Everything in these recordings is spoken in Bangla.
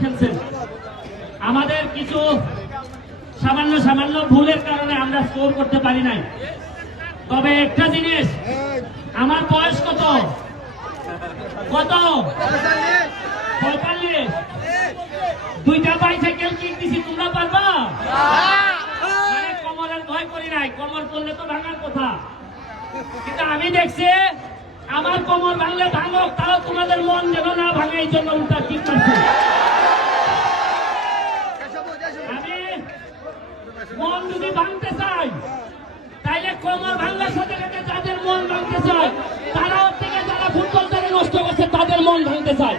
খেলছেন। আমাদের কিছু সামান্য সামান্য ভুলের কারণে আমরা স্কোর করতে পারি নাই। তবে একটা জিনিস, আমার বয়স কত কত 45, 2টা বাইসাইকেল কিক দিছি, তোমরা পারবা? মানে কোমরের ভয় করি নাই, কোমর করলে তো ভাঙার কথা। কিন্তু আমি দেখছি আমার কোমর ভাঙলে ভাঙক, তাও তোমাদের মন যেন না ভাঙে, এই জন্য উল্টা কিক করছে। আমি মন যদি ভাঙতে চাই, তাইলে কোমর ভাঙার সাথে সাথে যাদের মন ভাঙতে চায়, তারাও থেকে যারা ফুটবল দলে নষ্ট করছে তাদের মন ভাঙতে চায়।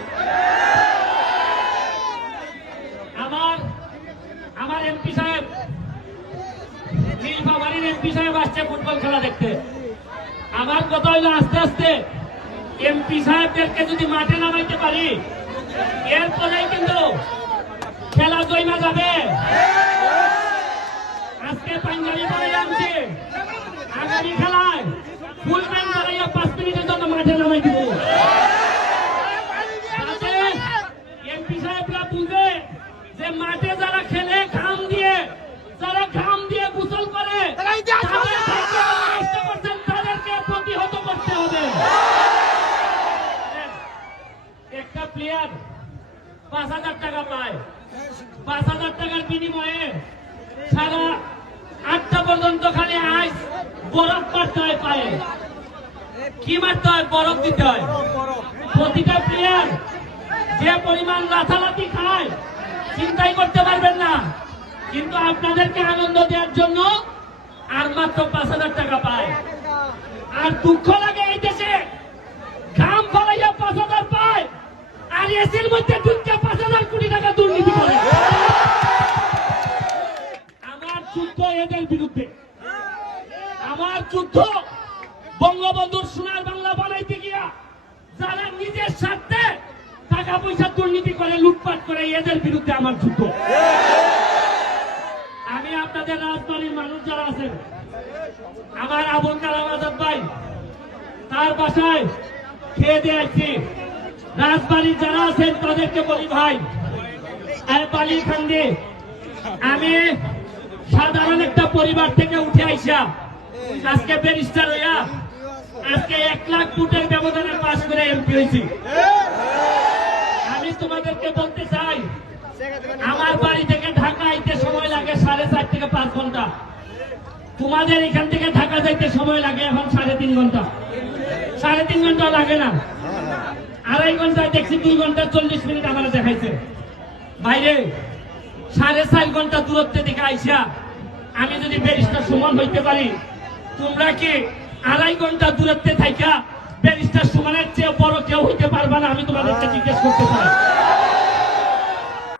আমার এমপি সাহেব, নীলফামারীর এমপি সাহেব আসছে ফুটবল খেলা দেখতে। আমার কথা হইলো আস্তে আস্তে এমপি সাহেবদেরকে যদি মাঠে নামাইতে পারি, এরপরেই কিন্তু খেলা জমা যাবে। আজকে পাঞ্জাবি পরে আনছি, আগামী খেলায় ফুল প্যান্ট পরাইয়া 5 মিনিটের জন্য মাঠে নামাই দিব। এমপি সাহেবরা বুঝে যে মাঠে যারা খেলে ঘাম দিয়ে, যারা ঘাম দিয়ে গোসল করে, তাদেরকে প্রতিহত করতে হবে। একটা প্লেয়ার 5,000 টাকা পায়, 5,000 টাকার বিনিময়ে সারা 8টা পর্যন্ত খালি আইস বরফ মারতে হয় পায়ে। কি মারতে হয়? বরফ দিতে হয়। প্রতিটা প্লেয়ার যে পরিমাণ লাথালাথি খায় চিন্তাই করতে পারবেন না। কিন্তু আপনাদেরকে আনন্দ দেওয়ার জন্য আর মাত্র 5,000 টাকা পায়। আর দুঃখ লাগে এই দেশে ঘাম ফলাইয়া 5,000 পায়, আর এসির মধ্যে ঢুকে 5,000 কোটি টাকা দুর্নীতি করে। আমার যুদ্ধ এদের বিরুদ্ধে, আমার যুদ্ধ বঙ্গবন্ধুর সোনার বাংলা বানাইতে গিয়া যারা নিজের স্বার্থে টাকা পয়সা দুর্নীতি করে, লুটপাট করে, এদের বিরুদ্ধে আমার যুদ্ধ। আমি আপনাদের রাজবাড়ির মানুষ যারা আছেন, আমার আবুল কালাম আজাদ ভাই, তার বাসায় খেয়ে দিয়ে আসছি। রাজবাড়ির যারা আছেন তাদেরকে বলি, ভাই বালি খান্দি, আমি সাধারণ একটা পরিবার থেকে উঠে আইসা আজকে ব্যারিস্টার হইয়া আজকে 1 লাখ ভোটের ব্যবধানে পাস করে এমপি হয়েছি। আমি তোমাদেরকে বলতে চাই, আমার বাড়ি থেকে ঢাকা আইতে সময় লাগে 4.5 থেকে 5 ঘন্টা। তোমাদের এখান থেকে ঢাকা যাইতে সময় লাগে এখন 3.5 ঘন্টা। 3.5 ঘন্টা লাগে না, 2.5 ঘন্টায় দেখছি 2 ঘন্টা 40 মিনিট আমার দেখাইছে। বাইরে 4.5 ঘন্টা দূরত্বে থেকে আইসা আমি যদি ব্যারিস্টার সমান হইতে পারি, তোমরা কি 2.5 ঘন্টা দূরত্বে থাইকা ব্যারিস্টার সমানের চেয়ে বড় কেউ হইতে পারবা না? আমি তোমাদেরকে জিজ্ঞেস করতে চাই।